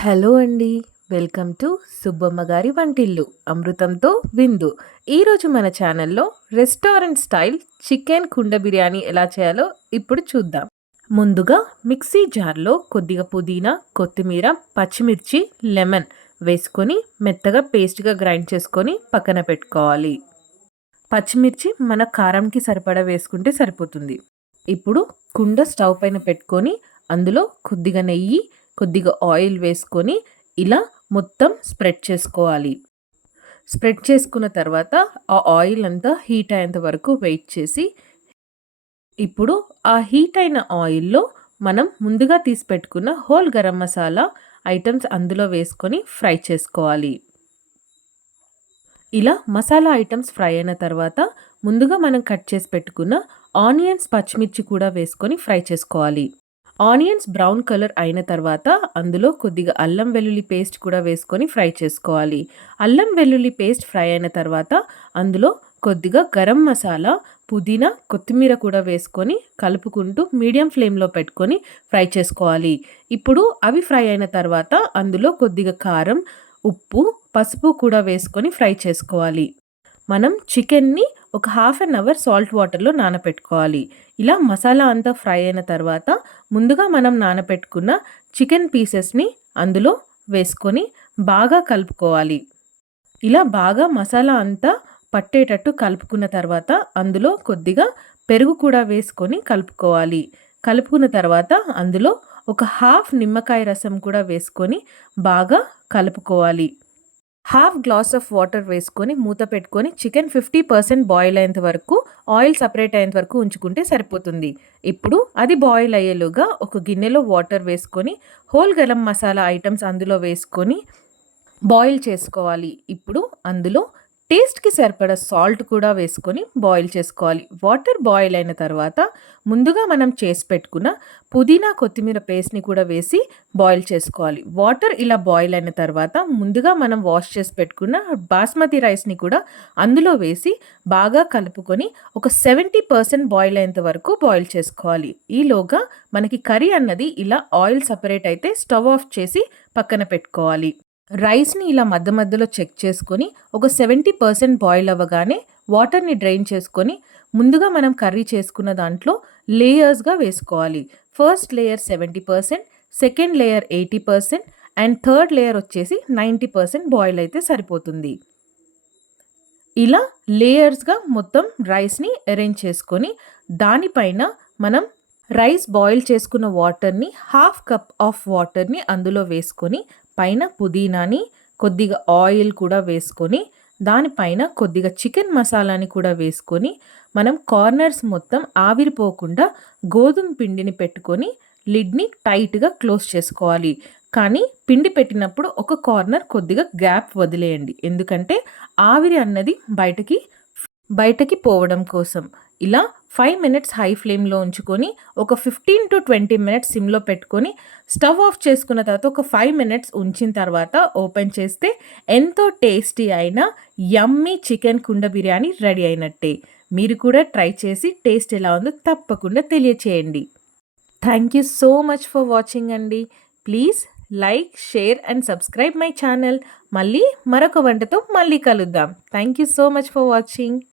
Hello అండి. Welcome to Subbamma గారి వంటిల్లు అమృతంతో విందు. ఈరోజు మన ఛానల్లో రెస్టారెంట్ స్టైల్ చికెన్ కుండ బిర్యానీ ఎలా చేయాలో ఇప్పుడు చూద్దాం. ముందుగా మిక్సీ జార్లో కొద్దిగా పుదీనా, కొత్తిమీర, పచ్చిమిర్చి, లెమన్ వేసుకొని మెత్తగా పేస్ట్గా గ్రైండ్ చేసుకొని పక్కన పెట్టుకోవాలి. పచ్చిమిర్చి మన కారంకి సరిపడా వేసుకుంటే సరిపోతుంది. ఇప్పుడు కుండ స్టవ్ పైన పెట్టుకొని అందులో కొద్దిగా నెయ్యి, కొద్దిగా ఆయిల్ వేసుకొని ఇలా మొత్తం స్ప్రెడ్ చేసుకోవాలి. స్ప్రెడ్ చేసుకున్న తర్వాత ఆ ఆయిల్ అంతా హీట్ అయ్యేంత వరకు వెయిట్ చేసి ఇప్పుడు ఆ హీట్ అయిన ఆయిల్‌లో మనం ముందుగా తీసి పెట్టుకున్న హోల్ గరం మసాలా ఐటెమ్స్ అందులో వేసుకొని ఫ్రై చేసుకోవాలి. ఇలా మసాలా ఐటమ్స్ ఫ్రై అయిన తర్వాత ముందుగా మనం కట్ చేసి పెట్టుకున్న ఆనియన్స్, పచ్చిమిర్చి కూడా వేసుకొని ఫ్రై చేసుకోవాలి. ఆనియన్స్ బ్రౌన్ కలర్ అయిన తర్వాత అందులో కొద్దిగా అల్లం వెల్లుల్లి పేస్ట్ కూడా వేసుకొని ఫ్రై చేసుకోవాలి. అల్లం వెల్లుల్లి పేస్ట్ ఫ్రై అయిన తర్వాత అందులో కొద్దిగా గరం మసాలా, పుదీనా, కొత్తిమీర కూడా వేసుకొని కలుపుకుంటూ మీడియం ఫ్లేమ్‌లో పెట్టుకొని ఫ్రై చేసుకోవాలి. ఇప్పుడు అవి ఫ్రై అయిన తర్వాత అందులో కొద్దిగా కారం, ఉప్పు, పసుపు కూడా వేసుకొని ఫ్రై చేసుకోవాలి. మనం చికెన్‌ని ఒక హాఫ్ అన్ అవర్ సాల్ట్ వాటర్‌లో నానపెట్టుకోవాలి. ఇలా మసాలా అంతా ఫ్రై అయిన తర్వాత ముందుగా మనం నానపెట్టుకున్న చికెన్ పీసెస్‌ని అందులో వేసుకొని బాగా కలుపుకోవాలి. ఇలా బాగా మసాలా అంతా పట్టేటట్టు కలుపుకున్న తర్వాత అందులో కొద్దిగా పెరుగు కూడా వేసుకొని కలుపుకోవాలి. కలుపుకున్న తర్వాత అందులో ఒక హాఫ్ నిమ్మకాయ రసం కూడా వేసుకొని బాగా కలుపుకోవాలి. హాఫ్ గ్లాస్ ఆఫ్ వాటర్ వేసుకొని మూత పెట్టుకొని చికెన్ 50% బాయిల్ అయ్యేంత వరకు ఆయిల్ సపరేట్ అయ్యేంత వరకు ఉంచుకుంటే సరిపోతుంది. ఇప్పుడు అది బాయిల్ అయ్యేలోగా ఒక గిన్నెలో వాటర్ వేసుకొని హోల్ గరం మసాలా ఐటమ్స్ అందులో వేసుకొని బాయిల్ చేసుకోవాలి. ఇప్పుడు అందులో టేస్ట్‌కి సరిపడా సాల్ట్ కూడా వేసుకొని బాయిల్ చేసుకోవాలి. వాటర్ బాయిల్ అయిన తర్వాత ముందుగా మనం చేసి పెట్టుకున్న పుదీనా, కొత్తిమీర పేస్ట్‌ని కూడా వేసి బాయిల్ చేసుకోవాలి. వాటర్ ఇలా బాయిల్ అయిన తర్వాత ముందుగా మనం వాష్ చేసి పెట్టుకున్న బాస్మతి రైస్‌ని కూడా అందులో వేసి బాగా కలుపుకొని ఒక 70% బాయిల్ అయ్యేంత వరకు బాయిల్ చేసుకోవాలి. ఈలోగా మనకి కర్రీ అన్నది ఇలా ఆయిల్ సెపరేట్ అయితే స్టవ్ ఆఫ్ చేసి పక్కన పెట్టుకోవాలి. రైస్‌ని ఇలా మధ్య మధ్యలో చెక్ చేసుకొని ఒక 70% బాయిల్ అవ్వగానే వాటర్‌ని డ్రైన్ చేసుకొని ముందుగా మనం కర్రీ చేసుకున్న దాంట్లో లేయర్స్‌గా వేసుకోవాలి. First layer 70%, second layer 80% and third layer వచ్చేసి 90% బాయిల్ అయితే సరిపోతుంది. ఇలా లేయర్స్‌గా మొత్తం రైస్‌ని అరేంజ్ చేసుకొని దానిపైన మనం రైస్ బాయిల్ చేసుకున్న వాటర్‌ని హాఫ్ కప్ ఆఫ్ వాటర్‌ని అందులో వేసుకొని పైన పుదీనాని, కొద్దిగా ఆయిల్ కూడా వేసుకొని దానిపైన కొద్దిగా చికెన్ మసాలాని కూడా వేసుకొని మనం కార్నర్స్ మొత్తం ఆవిరిపోకుండా గోధుమ పిండిని పెట్టుకొని లిడ్‌ని టైట్‌గా క్లోజ్ చేసుకోవాలి. కానీ పిండి పెట్టినప్పుడు ఒక కార్నర్ కొద్దిగా గ్యాప్ వదిలేయండి. ఎందుకంటే ఆవిరి అన్నది బయటకి పోవడం కోసం. ఇలా 5 మినిట్స్ హై ఫ్లేమ్‌లో ఉంచుకొని ఒక 15-20 మినిట్స్ సిమ్‌లో పెట్టుకొని స్టవ్ ఆఫ్ చేసుకున్న తర్వాత ఒక 5 మినిట్స్ ఉంచిన తర్వాత ఓపెన్ చేస్తే ఎంతో టేస్టీ అయిన యమ్మీ చికెన్ కుండ బిర్యానీ రెడీ అయినట్టే. మీరు కూడా ట్రై చేసి టేస్ట్ ఎలా ఉందో తప్పకుండా తెలియచేయండి. Thank you so much for watching అండి. Please like, share and subscribe my channel. మళ్ళీ మరొక వంటతో మళ్ళీ కలుద్దాం. Thank you so much for watching.